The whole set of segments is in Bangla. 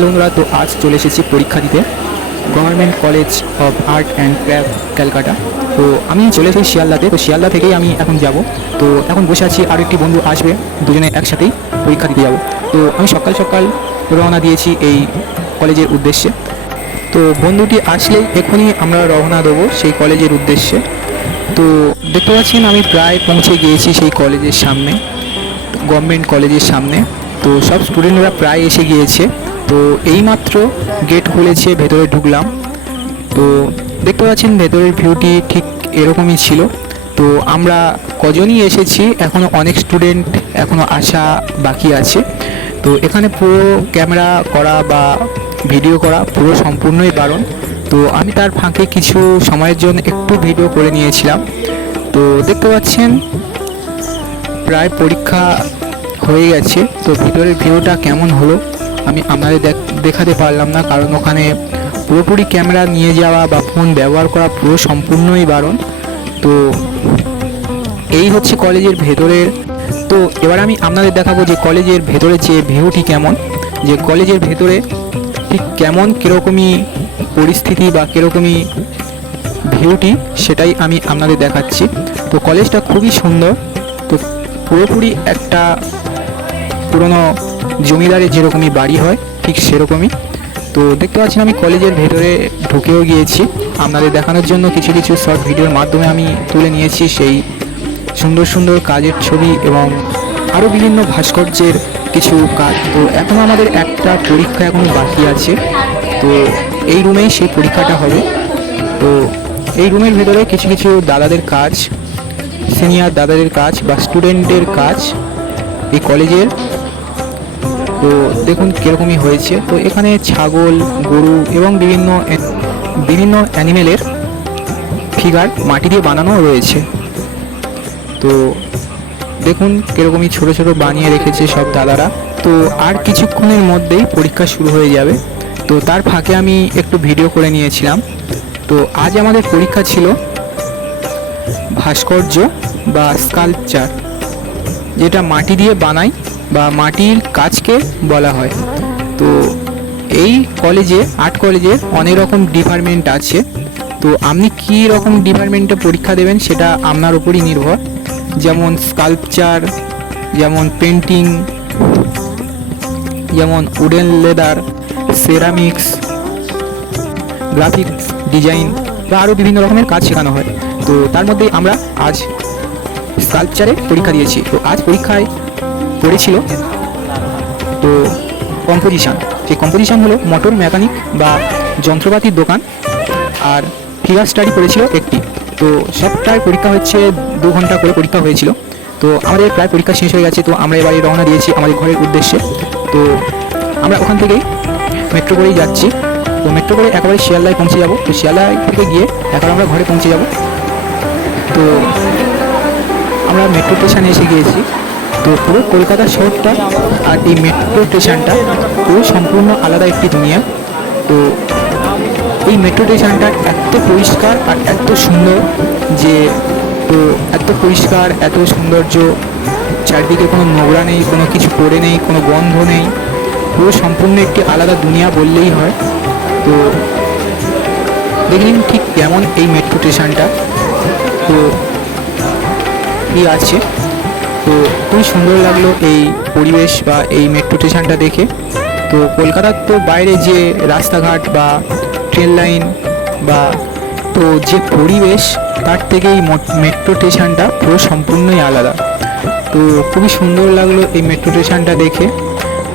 হ্যালো বন্ধুরা, তো আজ চলে এসেছি পরীক্ষা দিতে government college of art and craft Calcutta. তো আমি চলে এসেছি শিয়ালদাতে। তো শিয়ালদা থেকেই আমি এখন যাব। তো এখন বসে আছি, আর একটি বন্ধু আসবে, দুজনে একসাথেই পরীক্ষা দিতে যাব। তো আমি সকাল সকাল রওনা দিয়েছি এই কলেজের উদ্দেশ্যে। তো বন্ধুটি আসলেই এখনই আমরা রওনা দেবো সেই কলেজের উদ্দেশ্যে। তো দেখতে পাচ্ছেন আমি প্রায় পৌঁছে গিয়েছি সেই কলেজের সামনে, গভর্নমেন্ট কলেজের সামনে। তো সব স্টুডেন্টরা প্রায় এসে গিয়েছে। তো এইমাত্র গেট খুলেছে, ভেতরে ঢুকলাম। তো দেখতে পাচ্ছেন ভেতরের ভিউটি ঠিক এরকমই ছিল। তো আমরা কজনই এসেছি, এখনও অনেক স্টুডেন্ট এখনও আসা বাকি আছে। তো এখানে পুরো ক্যামেরা করা বা ভিডিও করা পুরো সম্পূর্ণই বারণ। তো আমি তার ফাঁকে কিছু সময়ের জন্য একটু ভিডিও করে নিয়েছিলাম। তো দেখতে পাচ্ছেন প্রায় পরীক্ষা হয়ে গেছে। তো ভিতরের ভিউটা কেমন হলো আমি আপনাদের দেখাতে পারলাম না, কারণ ওখানে পুরোপুরি ক্যামেরা নিয়ে যাওয়া বা ফোন ব্যবহার করা পুরো সম্পূর্ণই বারণ। তো এই হচ্ছে কলেজের ভেতরের। তো এবার আমি আপনাদের দেখাবো যে কলেজের ভেতরে যে ভিউটি কেমন, যে কলেজের ভেতরে ঠিক কেমন কীরকমই পরিস্থিতি বা কীরকমই ভিউটি, সেটাই আমি আপনাদের দেখাচ্ছি। তো কলেজটা খুবই সুন্দর। তো পুরোপুরি একটা পুরনো জমিদারের যেরকমই বাড়ি হয় ঠিক সেরকমই। তো দেখতে পাচ্ছেন আমি কলেজের ভেতরে ঢুকেও গিয়েছি। আপনাদের দেখানোর জন্য কিছু কিছু শর্ট ভিডিওর মাধ্যমে আমি তুলে নিয়েছি সেই সুন্দর সুন্দর কাজের ছবি এবং আরও বিভিন্ন ভাস্কর্যের কিছু কাজ। তো এখন আমাদের একটা পরীক্ষা এখনও বাকি আছে। তো এই রুমেই সেই পরীক্ষাটা হবে। তো এই রুমের ভেতরে কিছু কিছু দাদাদের কাজ, সিনিয়র দাদাদের কাজ বা স্টুডেন্টের কাজ এই কলেজের। তো দেখুন কীরকমই হয়েছে। তো এখানে ছাগল, গরু এবং বিভিন্ন অ্যানিমেলের ফিগার মাটি দিয়ে বানানো রয়েছে। তো দেখুন কীরকমই ছোটো ছোটো বানিয়ে রেখেছে সব দাদারা। তো আর কিছুক্ষণের মধ্যেই পরীক্ষা শুরু হয়ে যাবে। তো তার ফাঁকে আমি একটু ভিডিও করে নিয়েছিলাম। তো আজ আমাদের পরীক্ষা ছিল ভাস্কর্য বা স্কাল্পচার, যেটা মাটি দিয়ে বানায় বা মাটির কাজকে বলা হয়। তো এই কলেজে, আর্ট কলেজের অনেক রকম ডিপার্টমেন্ট আছে। তো আপনি কী রকম ডিপার্টমেন্টে পরীক্ষা দেবেন সেটা আপনার উপরই নির্ভর। যেমন স্কাল্পচার, যেমন পেন্টিং, যেমন wooden leather, ceramics, graphics design বা আরও বিভিন্ন রকমের কাজ শেখানো হয়। তো তার মধ্যে আমরা আজ স্কাল্পচারে পরীক্ষা দিয়েছি। তো আজ পরীক্ষায় পড়েছিল তো কম্পোজিশন। সেই কম্পোজিশন হলো মোটর মেকানিক বা যন্ত্রপাতির দোকান, আর ফিগার স্টাডি পড়েছিল একটি। তো সবটাই পরীক্ষা হচ্ছে 2 ঘন্টা করে পরীক্ষা হয়েছিল। তো আমাদের প্রায় পরীক্ষা শেষ হয়ে গেছে। তো আমরা এবারে রওনা দিয়েছি আমাদের ঘরের উদ্দেশ্যে। তো আমরা ওখান থেকেই মেট্রো করেই যাচ্ছি। তো মেট্রো করে একেবারে শিয়ালদায় পৌঁছে যাব। তো শিয়ালদায় থেকে গিয়ে একেবারে আমরা ঘরে পৌঁছে যাব। তো আমরা মেট্রো স্টেশনে এসে গিয়েছি। তো পুরো কলকাতা শহরটা আর এই মেট্রো স্টেশনটা পুরো সম্পূর্ণ আলাদা একটি দুনিয়া। তো এই মেট্রো স্টেশনটা এত পরিষ্কার আর এত সুন্দর যে, তো এত পরিষ্কার, এত সৌন্দর্য, চারদিকে কোনো নোংরা নেই, কোনো কিছু পড়ে নেই, কোনো গন্ধ নেই, পুরো সম্পূর্ণ একটি আলাদা দুনিয়া বললেই হয়। তো দেখলেন ঠিক কেমন এই মেট্রো স্টেশনটা তো কি আছে। তো খুবই সুন্দর লাগলো এই পরিবেশ বা এই মেট্রো স্টেশনটা দেখে। তো কলকাতার তো বাইরে যে রাস্তাঘাট বা ট্রেন লাইন বা তো যে পরিবেশ, তার থেকে এই মেট্রো স্টেশনটা পুরো সম্পূর্ণই আলাদা। তো খুবই সুন্দর লাগলো এই মেট্রো স্টেশনটা দেখে।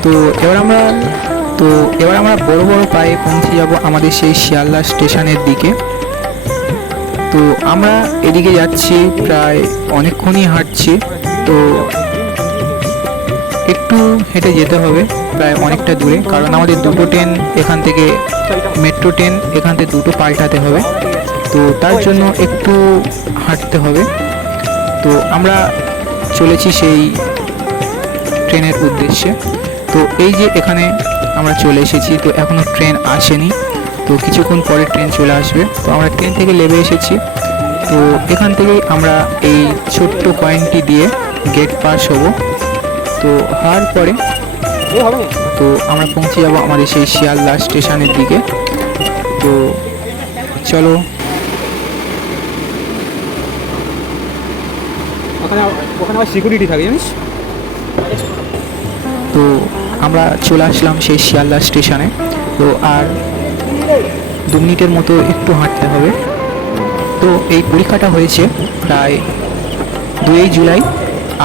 তো এবার আমরা বড় বড় পায়ে পৌঁছে যাব আমাদের সেই শিয়ালদা স্টেশনের দিকে। তো আমরা এদিকে যাচ্ছি, প্রায় অনেকক্ষণই হাঁটছি। তো একটু হেঁটে যেতে হবে প্রায় অনেকটা দূরে, কারণ আমাদের দুটো ট্রেন এখান থেকে, মেট্রো ট্রেন এখান থেকে দুটো পাল্টাতে হবে। তো তার জন্য একটু হাঁটতে হবে। তো আমরা চলেছি সেই ট্রেনের উদ্দেশ্যে। তো এই যে এখানে আমরা চলে এসেছি। তো এখনও ট্রেন আসেনি। তো কিছুক্ষণ পরে ট্রেন চলে আসবে। তো আমরা ট্রেন থেকে নেমে এসেছি। তো এখান থেকেই আমরা এই ছোট্ট পয়েন্টটি দিয়ে গেট পাস হব। তো হওয়ার পরে তো আমরা পৌঁছে যাব আমাদের সেই শিয়ালদা স্টেশনের দিকে। তো চলো। ওখানে আবার সিকিউরিটি থাকে জানিস। তো আমরা চলে আসলাম সেই শিয়ালদা স্টেশনে। তো আর 2 মিনিটের মতো একটু হাঁটতে হবে। তো এই পরীক্ষাটা হয়েছে প্রায় 2 জুলাই,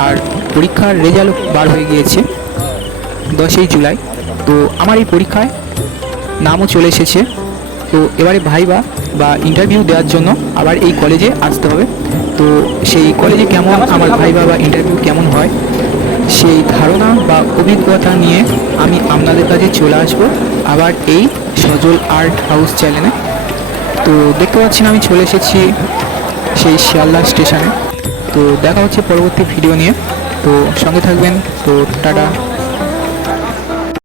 আর পরীক্ষার রেজাল্ট বার হয়ে গিয়েছে 10 জুলাই। তো আমার এই পরীক্ষায় নামও চলে এসেছে। তো এবারে ভাইবা বা ইন্টারভিউ দেওয়ার জন্য আবার এই কলেজে আসতে হবে। তো সেই কলেজে কেমন আমার ভাইবা বা ইন্টারভিউ কেমন হয় সেই ধারণা বা অভিজ্ঞতা নিয়ে আমি আপনাদের কাছে চলে আসবো আবার এই সজল আর্ট হাউস চ্যানেলে। তো দেখতে পাচ্ছেন আমি চলে এসেছি সেই শিয়ালদা স্টেশনে। তো দেখা হচ্ছে পরবর্তী ভিডিও নিয়ে। তো সঙ্গে থাকবেন। তো টাটা।